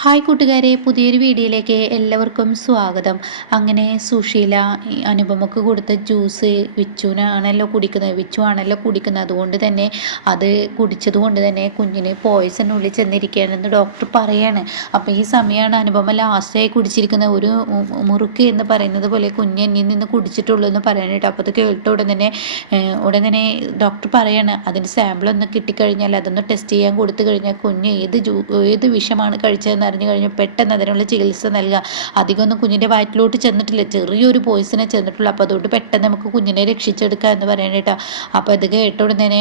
Hi കൂട്ടുകാരെ, പുതിയൊരു വീഡിയോയിലേക്ക് എല്ലാവർക്കും സ്വാഗതം. അങ്ങനെ സുശീല അനുപമക്ക് കൊടുത്ത ജ്യൂസ് വിച്ചുവിനാണല്ലോ കുടിക്കുന്നത്. അതുകൊണ്ട് തന്നെ അത് കുടിച്ചത് കൊണ്ട് തന്നെ കുഞ്ഞിന് പോയ്സൺ ഉള്ളിൽ ചെന്നിരിക്കുകയാണെന്ന് ഡോക്ടർ പറയാണ്. അപ്പോൾ ഈ സമയമാണ് അനുപമ ലാസ്റ്റായി കുടിച്ചിരിക്കുന്ന ഒരു മുറുക്ക് എന്ന് പറയുന്നത് പോലെ കുഞ്ഞ് എന്നിൽ നിന്ന് കുടിച്ചിട്ടുള്ളൂ എന്ന് പറയാനായിട്ട്. അപ്പോൾ അത് കേട്ട ഉടൻ തന്നെ ഡോക്ടർ പറയാണ് അതിൻ്റെ സാമ്പിളൊന്ന് കിട്ടിക്കഴിഞ്ഞാൽ അതൊന്ന് ടെസ്റ്റ് ചെയ്യാൻ കൊടുത്തു കഴിഞ്ഞാൽ കുഞ്ഞ് ഏത് വിഷമാണ് കഴിച്ചത് അറിഞ്ഞു കഴിഞ്ഞാൽ പെട്ടെന്ന് അതിനുള്ള ചികിത്സ നൽകുക. അധികമൊന്നും കുഞ്ഞിൻ്റെ വയറ്റിലോട്ട് ചെന്നിട്ടില്ല, ചെറിയൊരു പോയിസനെ ചെന്നിട്ടുള്ളൂ. അപ്പോൾ അതുകൊണ്ട് പെട്ടെന്ന് നമുക്ക് കുഞ്ഞിനെ രക്ഷിച്ചെടുക്കുക എന്ന് പറയാനായിട്ടാ. അപ്പോൾ അത് കേട്ടോടെ തന്നെ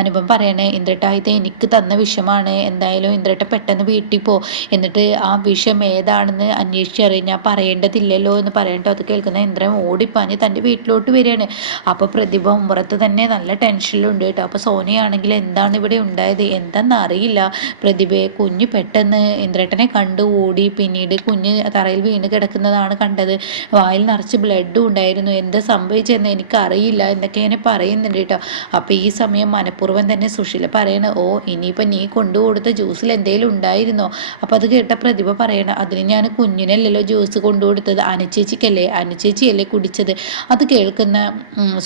അനുപം പറയണേ, ഇന്ദ്രേട്ട ഇത് എനിക്ക് തന്ന വിഷമാണ്, എന്തായാലും ഇന്ദ്രേട്ട പെട്ടെന്ന് വീട്ടിൽ പോ, എന്നിട്ട് ആ വിഷം ഏതാണെന്ന് അന്വേഷിച്ചറിയാൻ ഞാൻ പറയേണ്ടതില്ലല്ലോ എന്ന് പറയട്ടോ. അത് കേൾക്കുന്ന ഇന്ദ്രൻ ഓടിപ്പാഞ്ഞ് തൻ്റെ വീട്ടിലോട്ട് വരികയാണ്. അപ്പോൾ പ്രതിഭ ഉമ്പറത്ത് തന്നെ നല്ല ടെൻഷനിലുണ്ട് കേട്ടോ. അപ്പോൾ സോനയാണെങ്കിൽ എന്താണ് ഇവിടെ ഉണ്ടായത് എന്താണെന്ന് അറിയില്ല, പ്രതിഭയെ കുഞ്ഞ് പെട്ടെന്ന് ഇന്ദ്രേട്ടനെ കണ്ടു ഓടി. പിന്നീട് കുഞ്ഞ് തറയിൽ വീണ് കിടക്കുന്നതാണ് കണ്ടത്. വായിൽ നിറച്ച് ബ്ലഡും ഉണ്ടായിരുന്നു. എന്താ സംഭവിച്ചതെന്ന് എനിക്കറിയില്ല എന്നൊക്കെ ഞാൻ പറയുന്നുണ്ട് കേട്ടോ. അപ്പോൾ ഈ സമയം മനഃപൂർവ്വം തന്നെ സുശീല പറയണ, ഓ ഇനിയിപ്പോൾ നീ കൊണ്ടുകൊടുത്ത ജ്യൂസിൽ എന്തെങ്കിലും ഉണ്ടായിരുന്നോ? അപ്പോൾ അത് കേട്ട പ്രതിഭ പറയണം, അതിന് ഞാൻ കുഞ്ഞിനല്ലല്ലോ ജ്യൂസ് കൊണ്ടുകൊടുത്തത്, അനുചേച്ചിയല്ലേ കുടിച്ചത്. അത് കേൾക്കുന്ന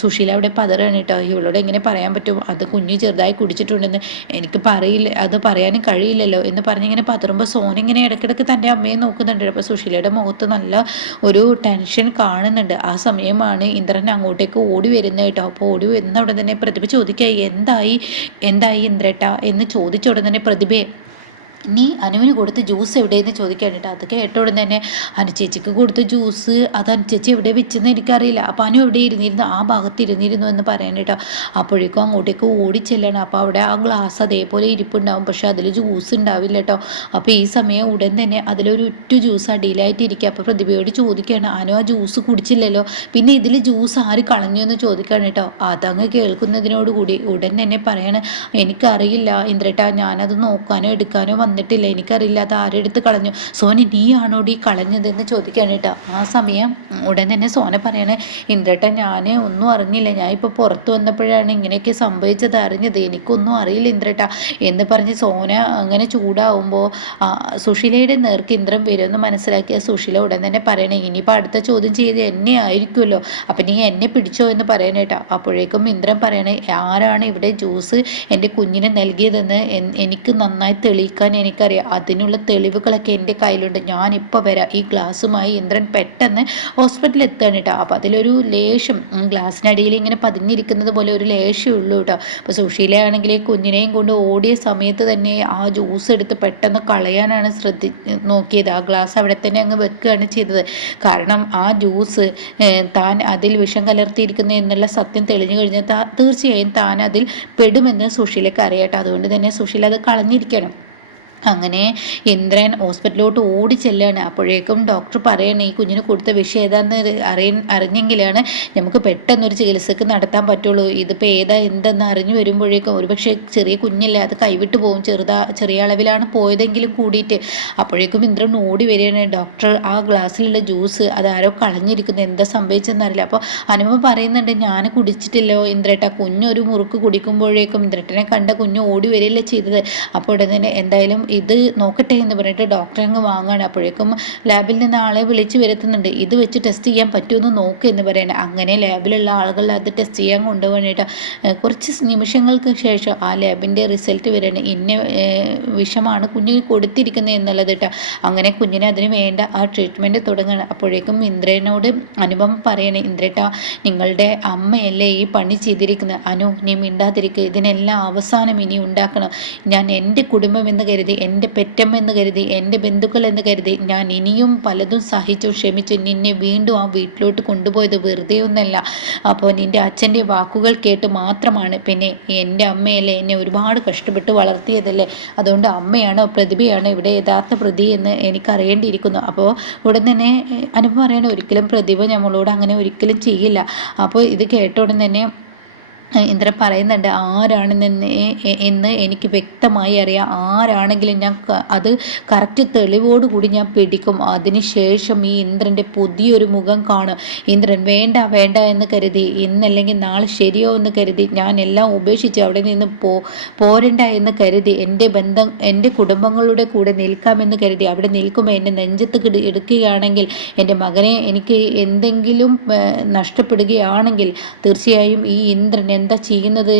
സുശീല അവിടെ പതറാണ് കേട്ടോ. ഇവളോട് എങ്ങനെ പറയാൻ പറ്റും, അത് കുഞ്ഞ് ചെറുതായി കുടിച്ചിട്ടുണ്ടെന്ന് എനിക്ക് പറയില്ല, അത് പറയാനും കഴിയില്ലല്ലോ എന്ന് പറഞ്ഞിങ്ങനെ പതറുമ്പോൾ സോന ഇങ്ങനെ ഇടയ്ക്കിടയ്ക്ക് തൻ്റെ അമ്മയെ നോക്കുന്നുണ്ട്. അപ്പോൾ സുശീലയുടെ മുഖത്ത് നല്ല ഒരു ടെൻഷൻ കാണുന്നുണ്ട്. ആ സമയമാണ് ഇന്ദ്രൻ അങ്ങോട്ടേക്ക് ഓടി വരുന്നത് കേട്ടോ. അപ്പോൾ ഓടി വരുന്ന ഉടൻ തന്നെ പ്രതിഭ ചോദിക്കുക, എന്തായി ഇന്ദ്രേട്ട എന്ന് ചോദിച്ച ഉടൻ തന്നെ പ്രതിഭയെ, നീ അനുവിന് കൊടുത്ത ജ്യൂസ് എവിടെയെന്ന് ചോദിക്കാനിട്ട്. അത് കേട്ടോടെ തന്നെ അനുചേച്ചിക്ക് കൊടുത്ത ജ്യൂസ് അത് അനുചേച്ചി എവിടെ വെച്ചെന്ന് എനിക്കറിയില്ല, അപ്പോൾ അനു എവിടെ ഇരുന്നിരുന്നു, ആ ഭാഗത്ത് ഇരുന്നിരുന്നു എന്ന് പറയാനിട്ടോ. അപ്പോഴേക്കും അങ്ങോട്ടേക്ക് ഓടിച്ചെല്ലണം. അപ്പോൾ അവിടെ ആ ഗ്ലാസ് അതേപോലെ ഇരിപ്പുണ്ടാവും, പക്ഷെ അതിൽ ജ്യൂസ് ഉണ്ടാവില്ല കേട്ടോ. അപ്പോൾ ഈ സമയം ഉടൻ തന്നെ അതിലൊരു ജ്യൂസ് അടിയിലായിട്ടിരിക്കുക. അപ്പോൾ പ്രതിഭയോട് ചോദിക്കുകയാണ്, അനു ആ ജ്യൂസ് കുടിച്ചില്ലല്ലോ, പിന്നെ ഇതിൽ ജ്യൂസ് ആര് കളഞ്ഞു എന്ന് ചോദിക്കുകയാണ് കേട്ടോ. അതങ്ങ് കേൾക്കുന്നതിനോടുകൂടി ഉടൻ തന്നെ പറയണം, എനിക്കറിയില്ല ഇന്ദ്രേട്ട, ഞാനത് നോക്കാനോ എടുക്കാനോ വന്നിട്ടില്ല, എനിക്കറിയില്ല അത് ആരെടുത്ത് കളഞ്ഞു. സോന നീയാണോടി കളഞ്ഞതെന്ന് ചോദിക്കുകയാണ് കേട്ടോ. ആ സമയം ഉടൻ തന്നെ സോന പറയണേ, ഇന്ദ്രേട്ട ഞാൻ ഒന്നും അറിഞ്ഞില്ല, ഞാൻ ഇപ്പോൾ പുറത്ത് വന്നപ്പോഴാണ് ഇങ്ങനെയൊക്കെ സംഭവിച്ചത് അറിഞ്ഞത്, എനിക്കൊന്നും അറിയില്ല ഇന്ദ്രേട്ട എന്ന് പറഞ്ഞ് സോന അങ്ങനെ ചൂടാവുമ്പോൾ സുശീലയുടെ നേർക്ക് ഇന്ദ്രൻ വരുമെന്ന് മനസ്സിലാക്കിയ സുശീല ഉടൻ തന്നെ പറയണേ, ഇനിയിപ്പോൾ അടുത്ത ചോദ്യം ചെയ്ത് എന്നെ ആയിരിക്കുമല്ലോ, അപ്പം നീ എന്നെ പിടിച്ചോ എന്ന് പറയാനേട്ടാ. അപ്പോഴേക്കും ഇന്ദ്രൻ പറയണേ, ആരാണ് ഇവിടെ ജ്യൂസ് എൻ്റെ കുഞ്ഞിനെ നൽകിയതെന്ന് എനിക്ക് നന്നായി തെളിയിക്കാൻ എനിക്കറിയാം, അതിനുള്ള തെളിവുകളൊക്കെ എൻ്റെ കയ്യിലുണ്ട്, ഞാനിപ്പോൾ വരാം. ഈ ഗ്ലാസ്സുമായി ഇന്ദ്രൻ പെട്ടെന്ന് ഹോസ്പിറ്റലിൽ എത്തുകയാണ് കേട്ടോ. അപ്പോൾ അതിലൊരു ലേശം ഗ്ലാസ്സിനടിയിൽ ഇങ്ങനെ പതിഞ്ഞിരിക്കുന്നത് പോലെ ഒരു ലേശം ഉള്ളൂ കേട്ടോ. അപ്പോൾ സുശീലയാണെങ്കിൽ കുഞ്ഞിനെയും കൊണ്ട് ഓടിയ സമയത്ത് തന്നെ ആ ജ്യൂസ് എടുത്ത് പെട്ടെന്ന് കളയാനാണ് നോക്കിയത്. ആ ഗ്ലാസ് അവിടെ തന്നെ അങ്ങ് വെക്കുകയാണ് ചെയ്തത്. കാരണം ആ ജ്യൂസ് താൻ അതിൽ വിഷം കലർത്തിയിരിക്കുന്നു എന്നുള്ള സത്യം തെളിഞ്ഞു കഴിഞ്ഞാൽ തീർച്ചയായും താൻ അതിൽ പെടുമെന്ന് സുശീലയ്ക്ക് അറിയാട്ടോ. അതുകൊണ്ട് തന്നെ സുശീല അത് കളഞ്ഞിരിക്കണം. അങ്ങനെ ഇന്ദ്രൻ ഹോസ്പിറ്റലിലോട്ട് ഓടി ചെല്ലുകയാണ്. അപ്പോഴേക്കും ഡോക്ടർ പറയണേ, ഈ കുഞ്ഞിന് കൊടുത്ത വിഷയം ഏതാണെന്ന് അറിഞ്ഞെങ്കിലാണ് നമുക്ക് പെട്ടെന്നൊരു ചികിത്സക്ക് നടത്താൻ പറ്റുള്ളൂ. ഇതിപ്പോൾ എന്തെന്ന് അറിഞ്ഞു വരുമ്പോഴേക്കും ഒരുപക്ഷെ ചെറിയ കുഞ്ഞല്ലേ, അത് കൈവിട്ട് പോകും, ചെറിയ അളവിലാണ് പോയതെങ്കിലും കൂടിയിട്ട്. അപ്പോഴേക്കും ഇന്ദ്രൻ ഓടി വരികയാണ്. ഡോക്ടർ ആ ഗ്ലാസ്സിലുള്ള ജ്യൂസ് അതാരോ കളഞ്ഞിരിക്കുന്നത്, എന്താ സംഭവിച്ചെന്നറിയില്ല. അപ്പോൾ അനുപമ പറയുന്നുണ്ട്, ഞാൻ കുടിച്ചിട്ടില്ലോ ഇന്ദ്രേട്ട, കുഞ്ഞൊരു മുറുക്ക് കുടിക്കുമ്പോഴേക്കും ഇന്ദ്രേട്ടനെ കണ്ട കുഞ്ഞ് ഓടി വരികയല്ലേ ചെയ്തത്. അപ്പോൾ ഉടൻ തന്നെ എന്തായാലും ഇത് നോക്കട്ടെ എന്ന് പറഞ്ഞിട്ട് ഡോക്ടർ അങ്ങ് വാങ്ങുകയാണ്. അപ്പോഴേക്കും ലാബിൽ നിന്ന് ആളെ വിളിച്ച് വരുത്തുന്നുണ്ട്, ഇത് വെച്ച് ടെസ്റ്റ് ചെയ്യാൻ പറ്റുമെന്ന് നോക്ക് എന്ന് പറയണം. അങ്ങനെ ലാബിലുള്ള ആളുകൾ അത് ടെസ്റ്റ് ചെയ്യാൻ കൊണ്ടുപോകാനായിട്ട് കുറച്ച് നിമിഷങ്ങൾക്ക് ശേഷം ആ ലാബിൻ്റെ റിസൾട്ട് വരികയാണ്. ഇന്ന വിഷമാണ് കുഞ്ഞിന് കൊടുത്തിരിക്കുന്നത് എന്നുള്ളത് കേട്ടോ. അങ്ങനെ കുഞ്ഞിന് അതിന് വേണ്ട ആ ട്രീറ്റ്മെൻറ്റ് തുടങ്ങുകയാണ്. അപ്പോഴേക്കും ഇന്ദ്രനോട് അനുപമ പറയണേ, ഇന്ദ്രേട്ട നിങ്ങളുടെ അമ്മയല്ലേ ഈ പണി ചെയ്തിരിക്കുന്നത്, അനു നീ മിണ്ടാതിരിക്കുക, ഇതിനെല്ലാം അവസാനം ഇനി ഉണ്ടാക്കണം. ഞാൻ എൻ്റെ കുടുംബം എന്ന് കരുതി, എൻ്റെ പെറ്റമ്മ എന്ന് കരുതി, എൻ്റെ ബന്ധുക്കൾ എന്ന് കരുതി ഞാൻ ഇനിയും പലതും സഹിച്ചു ക്ഷമിച്ചു നിന്നെ വീണ്ടും ആ വീട്ടിലോട്ട് കൊണ്ടുപോയത് വെറുതെ ഒന്നല്ല. അപ്പോൾ നിൻ്റെ അച്ഛൻ്റെ വാക്കുകൾ കേട്ട് മാത്രമാണ്. പിന്നെ എൻ്റെ അമ്മയല്ലേ എന്നെ ഒരുപാട് കഷ്ടപ്പെട്ട് വളർത്തിയതല്ലേ, അതുകൊണ്ട് അമ്മയാണോ പ്രതിഭയാണോ ഇവിടെ യഥാർത്ഥ പ്രതി എന്ന് എനിക്കറിയേണ്ടിയിരിക്കുന്നു. അപ്പോൾ ഉടൻ തന്നെ അനുപമ പറയണ, ഒരിക്കലും പ്രതിഭ നമ്മളോട് അങ്ങനെ ഒരിക്കലും ചെയ്യില്ല. അപ്പോൾ ഇത് കേട്ട ഉടൻ തന്നെ ഇന്ദ്രൻ പറയുന്നുണ്ട്, ആരാണെന്ന് എന്ന് എനിക്ക് വ്യക്തമായി അറിയാം. ആരാണെങ്കിലും ഞാൻ അത് കറക്റ്റ് തെളിവോടുകൂടി ഞാൻ പിടിക്കും. അതിനുശേഷം ഈ ഇന്ദ്രൻ്റെ പുതിയൊരു മുഖം കാണും. ഇന്ദ്രൻ വേണ്ട വേണ്ട എന്ന് കരുതി, ഇന്നല്ലെങ്കിൽ നാളെ ശരിയോ എന്ന് കരുതി ഞാൻ എല്ലാം ഉപേക്ഷിച്ച് അവിടെ നിന്ന് പോരണ്ട എന്ന് കരുതി, എൻ്റെ കുടുംബങ്ങളുടെ കൂടെ നിൽക്കാമെന്ന് കരുതി അവിടെ നിൽക്കുമ്പോൾ എൻ്റെ നെഞ്ചത്ത് എടുക്കുകയാണെങ്കിൽ, എൻ്റെ മകനെ എനിക്ക് എന്തെങ്കിലും നഷ്ടപ്പെടുകയാണെങ്കിൽ തീർച്ചയായും ഈ ഇന്ദ്രൻ എന്താ ചെയ്യുന്നത്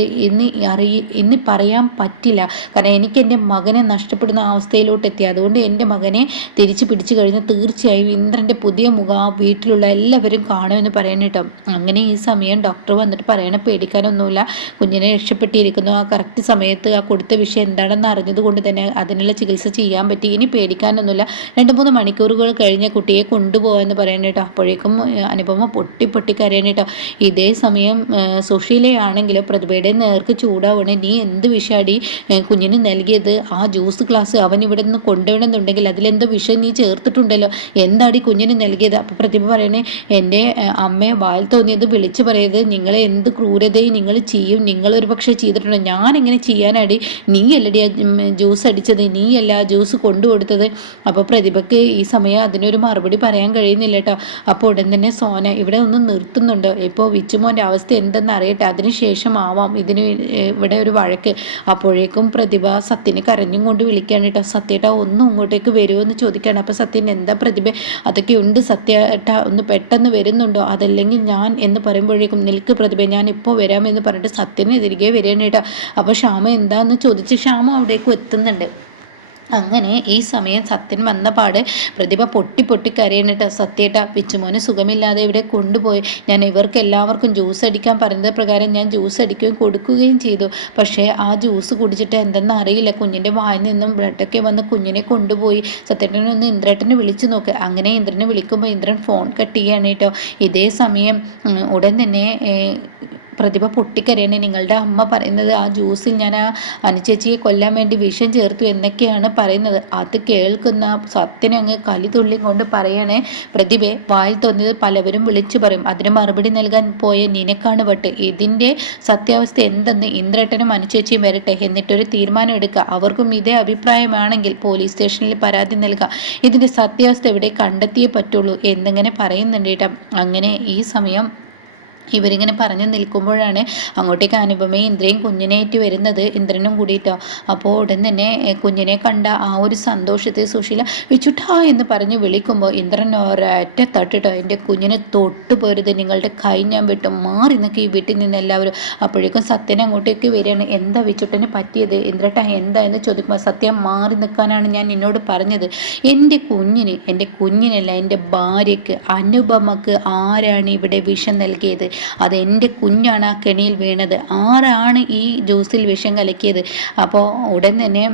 എന്ന് പറയാൻ പറ്റില്ല. കാരണം എനിക്ക് എൻ്റെ മകനെ നഷ്ടപ്പെടുന്ന അവസ്ഥയിലോട്ട് എത്തി. അതുകൊണ്ട് എൻ്റെ മകനെ തിരിച്ചു പിടിച്ചു കഴിഞ്ഞാൽ തീർച്ചയായും ഇന്ദ്രൻ്റെ പുതിയ മുഖം ആ വീട്ടിലുള്ള എല്ലാവരും കാണുമെന്ന് പറയണം കേട്ടോ. അങ്ങനെ ഈ സമയം ഡോക്ടർ വന്നിട്ട് പറയണ പേടിക്കാനൊന്നുമില്ല, കുഞ്ഞിനെ രക്ഷപ്പെട്ടിരിക്കുന്നു. ആ കറക്റ്റ് സമയത്ത് ആ കൊടുത്ത വിഷയം എന്താണെന്ന് അറിഞ്ഞത് കൊണ്ട് തന്നെ അതിനുള്ള ചികിത്സ ചെയ്യാൻ പറ്റി. ഇനി പേടിക്കാനൊന്നുമില്ല. 2-3 മണിക്കൂറുകൾ കഴിഞ്ഞ കുട്ടിയെ കൊണ്ടുപോകാമെന്ന് പറയണം കേട്ടോ. അപ്പോഴേക്കും അനുപമ പൊട്ടി കരയണം കേട്ടോ. ഇതേ സമയം സുശീലയാണെങ്കിൽ പ്രതിഭയുടെ നേർക്ക് ചൂടാവണേ, നീ എന്ത് വിഷാടി കുഞ്ഞിന് നൽകിയത്? ആ ജ്യൂസ് ഗ്ലാസ് അവൻ ഇവിടെ നിന്ന് കൊണ്ടുവരണമെന്നുണ്ടെങ്കിൽ അതിലെന്തോ വിഷം നീ ചേർത്തിട്ടുണ്ടല്ലോ, എന്താടി കുഞ്ഞിന് നൽകിയത്? അപ്പോൾ പ്രതിഭ പറയണേ, എൻ്റെ അമ്മയെ വായിൽ തോന്നിയത് വിളിച്ചു പറയത്, നിങ്ങളെ എന്ത് ക്രൂരതയും നിങ്ങൾ ചെയ്യും, നിങ്ങളൊരു പക്ഷേ ചെയ്തിട്ടുണ്ടോ? ഞാൻ എങ്ങനെ ചെയ്യാനാടി? നീയല്ലടി ജ്യൂസ് അടിച്ചത്, നീയല്ല ജ്യൂസ് കൊണ്ടുകൊടുത്തത്. അപ്പോൾ പ്രതിഭയ്ക്ക് ഈ സമയം അതിനൊരു മറുപടി പറയാൻ കഴിയുന്നില്ല കേട്ടോ. അപ്പോൾ ഉടൻ തന്നെ സോന ഇവിടെ ഒന്ന് നിർത്തുന്നുണ്ടോ, ഇപ്പോൾ വിച്ചുമോൻ്റെ അവസ്ഥ എന്തെന്ന് അറിയട്ടെ, അതിനുശേഷം ആവാം ഇവിടെ ഒരു വഴക്ക്. അപ്പോഴേക്കും പ്രതിഭ സത്യനെ കരഞ്ഞും കൊണ്ട് വിളിക്കുകയാണ് കേട്ടോ. സത്യേട്ടാ ഒന്ന് ഇങ്ങോട്ടേക്ക് വരുമോ എന്ന് ചോദിക്കുകയാണ്. അപ്പോൾ സത്യൻ, എന്താ പ്രതിഭ? അതൊക്കെ ഉണ്ട് സത്യേട്ടാ, ഒന്ന് പെട്ടെന്ന് വരുന്നുണ്ടോ? അതല്ലെങ്കിൽ ഞാൻ എന്ന് പറയുമ്പോഴേക്കും, നിൽക്ക് പ്രതിഭ, ഞാൻ ഇപ്പോൾ വരാമെന്ന് പറഞ്ഞിട്ട് സത്യനെ തിരികെ വരികയാണ് കേട്ടോ. അപ്പോൾ ശ്യാമ എന്താണെന്ന് ചോദിച്ച് ശ്യാമ അവിടേക്കും എത്തുന്നുണ്ട്. അങ്ങനെ ഈ സമയം സത്യൻ വന്ന പാട് പ്രതിഭ പൊട്ടി കരയണിട്ട്, സത്യേട്ടാ വിച്ചുമോന് സുഖമില്ലാതെ ഇവിടെ കൊണ്ടുപോയി, ഞാൻ ഇവർക്ക് എല്ലാവർക്കും ജ്യൂസ് അടിക്കാൻ പറഞ്ഞത് പ്രകാരം ഞാൻ ജ്യൂസ് അടിക്കുകയും കൊടുക്കുകയും ചെയ്തു. പക്ഷേ ആ ജ്യൂസ് കുടിച്ചിട്ട് എന്തെന്ന് അറിയില്ല, കുഞ്ഞിൻ്റെ വായിൽ നിന്നും ബ്ലഡൊക്കെ വന്ന് കുഞ്ഞിനെ കൊണ്ടുപോയി. സത്യേട്ടനെ ഒന്ന് ഇന്ദ്രേട്ടനെ വിളിച്ചു നോക്ക്. അങ്ങനെ ഇന്ദ്രനെ വിളിക്കുമ്പോൾ ഇന്ദ്രൻ ഫോൺ കട്ട് ചെയ്യുകയാണ് കേട്ടോ. ഇതേ സമയം ഉടൻ തന്നെ പ്രതിഭ പൊട്ടിക്കരയണേ, നിങ്ങളുടെ അമ്മ പറയുന്നത് ആ ജ്യൂസിൽ ഞാൻ ആ അനുചേച്ചിയെ കൊല്ലാൻ വേണ്ടി വിഷം ചേർത്തു എന്നൊക്കെയാണ് പറയുന്നത്. അത് കേൾക്കുന്ന സത്യനെ അങ്ങ് കലിതുള്ളി കൊണ്ട് പറയണേ, പ്രതിഭയെ വായിൽ തോന്നിയത് പലവരും വിളിച്ചു പറയും, അതിന് മറുപടി നൽകാൻ പോയ നിനക്കാണ് വട്ട്. ഇതിൻ്റെ സത്യാവസ്ഥ എന്തെന്ന് ഇന്ദ്രേട്ടനും അനുചേച്ചിയും വരട്ടെ, എന്നിട്ടൊരു തീരുമാനം എടുക്കുക. അവർക്കും ഇതേ അഭിപ്രായമാണെങ്കിൽ പോലീസ് സ്റ്റേഷനിൽ പരാതി നൽകുക. ഇതിൻ്റെ സത്യാവസ്ഥ ഇവിടെ കണ്ടെത്തിയേ പറ്റുള്ളൂ എന്നിങ്ങനെ പറയുന്നുണ്ട് കേട്ടോ. അങ്ങനെ ഈ സമയം ഇവരിങ്ങനെ പറഞ്ഞു നിൽക്കുമ്പോഴാണ് അങ്ങോട്ടേക്ക് അനുപമയും ഇന്ദ്രയും കുഞ്ഞിനേറ്റ് വരുന്നത്, ഇന്ദ്രനും കൂടിയിട്ടോ. അപ്പോൾ ഉടൻ തന്നെ കുഞ്ഞിനെ കണ്ട ആ ഒരു സന്തോഷത്തെ സുശീല വിച്ചുട്ടാ എന്ന് പറഞ്ഞ് വിളിക്കുമ്പോൾ ഇന്ദ്രൻ ഒരൊറ്റ തട്ടിട്ടോ, എൻ്റെ കുഞ്ഞിനെ തൊട്ടു പോരുത്, നിങ്ങളുടെ കൈ ഞാൻ വിട്ടു, മാറി നിൽക്കുക ഈ വീട്ടിൽ നിന്ന് എല്ലാവരും. അപ്പോഴേക്കും സത്യൻ അങ്ങോട്ടേക്ക് വരികയാണ്. എന്താ വിച്ചുട്ടന് പറ്റിയത് ഇന്ദ്രട്ട, എന്താ എന്ന് ചോദിക്കുമ്പോൾ, സത്യം മാറി നിൽക്കാനാണ് ഞാൻ എന്നോട് പറഞ്ഞത്. എൻ്റെ കുഞ്ഞിനല്ല എൻ്റെ ഭാര്യയ്ക്ക് അനുപമക്ക് ആരാണ് ഇവിടെ വിഷം നൽകിയത്? അതെൻ്റെ കുഞ്ഞാണ് ആ കെണിയിൽ വീണത്. ആരാണ് ഈ ജ്യൂസിൽ വിഷം കലക്കിയത്? അപ്പോൾ ഉടൻ തന്നെ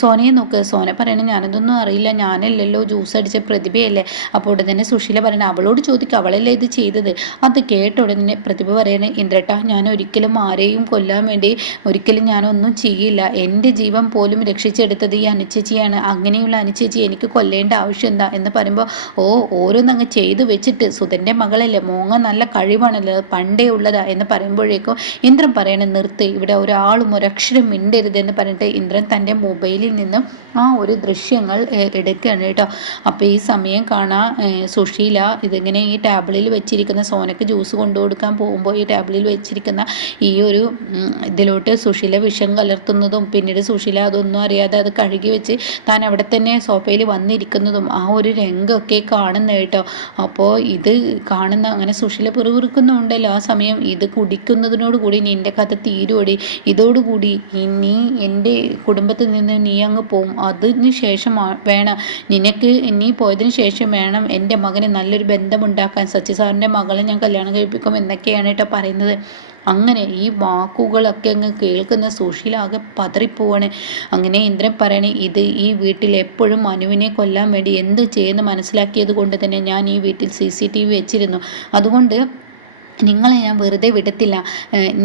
സോനയെ നോക്ക്. സോന പറയണേ, ഞാനതൊന്നും അറിയില്ല, ഞാനല്ലല്ലോ ജ്യൂസ് അടിച്ച പ്രതിഭയല്ലേ. അപ്പോൾ ഉടൻ തന്നെ സുശീല പറയണേ, അവളോട് ചോദിക്കുക, അവളല്ലേ ഇത് ചെയ്തത്. അത് കേട്ട ഉടൻ തന്നെ പ്രതിഭ പറയണേ, ഇന്ദ്രട്ടാ ഞാൻ ഒരിക്കലും ആരെയും കൊല്ലാൻ വേണ്ടി ഒരിക്കലും ഞാനൊന്നും ചെയ്യില്ല. എൻ്റെ ജീവൻ പോലും രക്ഷിച്ചെടുത്തത് ഈ അനുചേച്ചിയാണ്. അങ്ങനെയുള്ള അനുചേച്ചി എനിക്ക് കൊല്ലേണ്ട ആവശ്യം എന്താ എന്ന് പറയുമ്പോൾ, ഓരോന്നങ്ങ് ചെയ്തു വെച്ചിട്ട് സുധൻ്റെ മകളല്ലേ, മോങ്ങ നല്ല കഴിവാണല്ലോ, പണ്ടേ ഉള്ളതാ എന്ന് പറയുമ്പോഴേക്കും ഇന്ദ്രൻ പറയണേ, നിർത്ത്, ഇവിടെ ഒരാളും ഒരക്ഷരം മിണ്ടരുതെന്ന് പറഞ്ഞിട്ട് ഇന്ദ്രൻ തൻ്റെ മൊബൈലിൽ നിന്നും ആ ഒരു ദൃശ്യങ്ങൾ എടുക്കുകയാണ് കേട്ടോ. അപ്പോൾ ഈ സമയം കാണാം സുശീല ഇതിങ്ങനെ ഈ ടാബിളിൽ വെച്ചിരിക്കുന്ന സോനക്ക് ജ്യൂസ് കൊണ്ടു കൊടുക്കാൻ പോകുമ്പോൾ ഈ ടാബിളിൽ വെച്ചിരിക്കുന്ന ഈ ഒരു ഇതിലോട്ട് സുശീല വിഷം കലർത്തുന്നതും പിന്നീട് സുശീല അതൊന്നും അറിയാതെ അത് കഴുകി വെച്ച് താൻ അവിടെ തന്നെ സോഫയിൽ വന്നിരിക്കുന്നതും ആ ഒരു രംഗമൊക്കെ കാണുന്ന കേട്ടോ. അപ്പോൾ ഇത് കാണുന്ന അങ്ങനെ സുശീല പിറുപിറുക്കുന്നുണ്ടല്ലോ. ആ സമയം ഇത് കുടിക്കുന്നതിനോട് കൂടി നിൻ്റെ കഥ തീരുവടി, ഇതോടുകൂടി നീ എൻ്റെ കുടുംബത്തിൽ നിന്ന് നീ അങ്ങ് പോവും. അതിന് ശേഷം വേണം നിനക്ക്, നീ പോയതിന് ശേഷം വേണം എൻ്റെ മകന് നല്ലൊരു ബന്ധമുണ്ടാക്കാൻ, സച്ചിസാറിൻ്റെ മകളെ ഞാൻ കല്യാണം കഴിപ്പിക്കും എന്നൊക്കെയാണ് കേട്ടോ പറയുന്നത്. അങ്ങനെ ഈ വാക്കുകളൊക്കെ അങ്ങ് കേൾക്കുന്ന സുശീലാകെ പതറിപ്പോവാണ്. അങ്ങനെ ഇന്ദ്രൻ പറയണേ, ഇത് ഈ വീട്ടിൽ എപ്പോഴും മനുവിനെ കൊല്ലാൻ വേണ്ടി എന്ത് ചെയ്യുന്നു മനസ്സിലാക്കിയത് കൊണ്ട് തന്നെ ഞാൻ ഈ വീട്ടിൽ CCTV വെച്ചിരുന്നു. അതുകൊണ്ട് നിങ്ങളെ ഞാൻ വെറുതെ വിടത്തില്ല.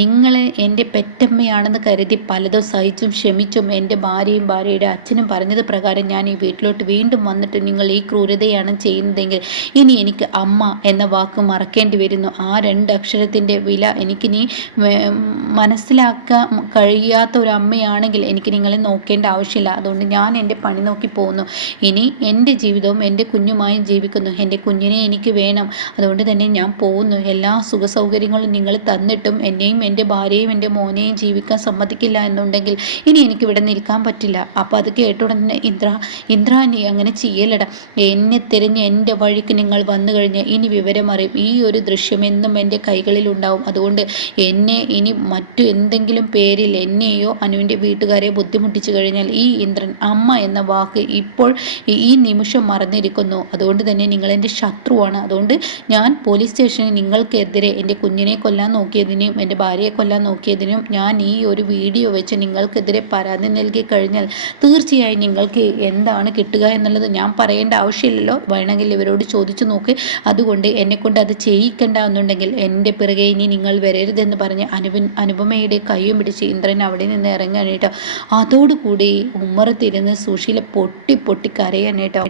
നിങ്ങൾ എൻ്റെ പെറ്റമ്മയാണെന്ന് കരുതി പലതും സഹിച്ചും ക്ഷമിച്ചും എൻ്റെ ഭാര്യയും ഭാര്യയുടെ അച്ഛനും പറഞ്ഞത് പ്രകാരം ഞാൻ ഈ വീട്ടിലോട്ട് വീണ്ടും വന്നിട്ട് നിങ്ങൾ ഈ ക്രൂരതയാണ് ചെയ്യുന്നതെങ്കിൽ ഇനി എനിക്ക് അമ്മ എന്ന വാക്ക് മറക്കേണ്ടി വരുന്നു. ആ 2 അക്ഷരത്തിൻ്റെ വില എനിക്കിനി മനസ്സിലാക്കാൻ കഴിയാത്ത ഒരു അമ്മയാണെങ്കിൽ എനിക്ക് നിങ്ങളെ നോക്കേണ്ട ആവശ്യമില്ല. അതുകൊണ്ട് ഞാൻ എൻ്റെ പണി നോക്കി പോകുന്നു. ഇനി എൻ്റെ ജീവിതവും എൻ്റെ കുഞ്ഞുമായും ജീവിക്കുന്നു. എൻ്റെ കുഞ്ഞിനെ എനിക്ക് വേണം. അതുകൊണ്ട് തന്നെ ഞാൻ പോകുന്നു. എല്ലാ സുഖസൗകര്യങ്ങളും നിങ്ങൾ തന്നിട്ടും എന്നെയും എൻ്റെ ഭാര്യയും എൻ്റെ മോനെയും ജീവിക്കാൻ സമ്മതിക്കില്ല എന്നുണ്ടെങ്കിൽ ഇനി എനിക്കിവിടെ നിൽക്കാൻ പറ്റില്ല. അപ്പോൾ അത് കേട്ടുടനെ ഇന്ദ്ര നീ അങ്ങനെ ചെയ്യലട. എന്നെ തിരഞ്ഞ് എൻ്റെ വഴിക്ക് നിങ്ങൾ വന്നു കഴിഞ്ഞാൽ ഇനി വിവരം അറിയും. ഈ ഒരു ദൃശ്യം എന്നും എൻ്റെ കൈകളിലുണ്ടാവും. അതുകൊണ്ട് എന്നെ ഇനി മറ്റു എന്തെങ്കിലും പേരിൽ എന്നെയോ അനുവിൻ്റെ വീട്ടുകാരെ ബുദ്ധിമുട്ടിച്ചു കഴിഞ്ഞാൽ ഈ ഇന്ദ്രൻ അമ്മ എന്ന വാക്ക് ഇപ്പോൾ ഈ നിമിഷം മറന്നിരിക്കുന്നു. അതുകൊണ്ട് തന്നെ നിങ്ങൾ എൻ്റെ ശത്രുവാണ്. അതുകൊണ്ട് ഞാൻ പോലീസ് സ്റ്റേഷനിൽ നിങ്ങൾക്കെതിരെ എൻ്റെ കുഞ്ഞിനെ കൊല്ലാൻ നോക്കിയതിനും എൻ്റെ ഭാര്യയെ കൊല്ലാൻ നോക്കിയതിനും ഞാൻ ഈ ഒരു വീഡിയോ വെച്ച് നിങ്ങൾക്കെതിരെ പരാതി നൽകി കഴിഞ്ഞാൽ തീർച്ചയായും നിങ്ങൾക്ക് എന്താണ് കിട്ടുക എന്നുള്ളത് ഞാൻ പറയേണ്ട ആവശ്യമില്ലല്ലോ. വേണമെങ്കിൽ ഇവരോട് ചോദിച്ചു നോക്ക്. അതുകൊണ്ട് എന്നെക്കൊണ്ട് അത് ചെയ്യിക്കണ്ട എന്നുണ്ടെങ്കിൽ എൻ്റെ പിറകെ ഇനി നിങ്ങൾ വരരുതെന്ന് പറഞ്ഞ് അനുപമയുടെ കൈയും പിടിച്ച് ഇന്ദ്രൻ അവിടെ നിന്ന് ഇറങ്ങാൻ കേട്ടോ. അതോടുകൂടി ഉമ്മറത്തിരുന്ന് സുശീല പൊട്ടി പൊട്ടി കരയാൻ കേട്ടോ.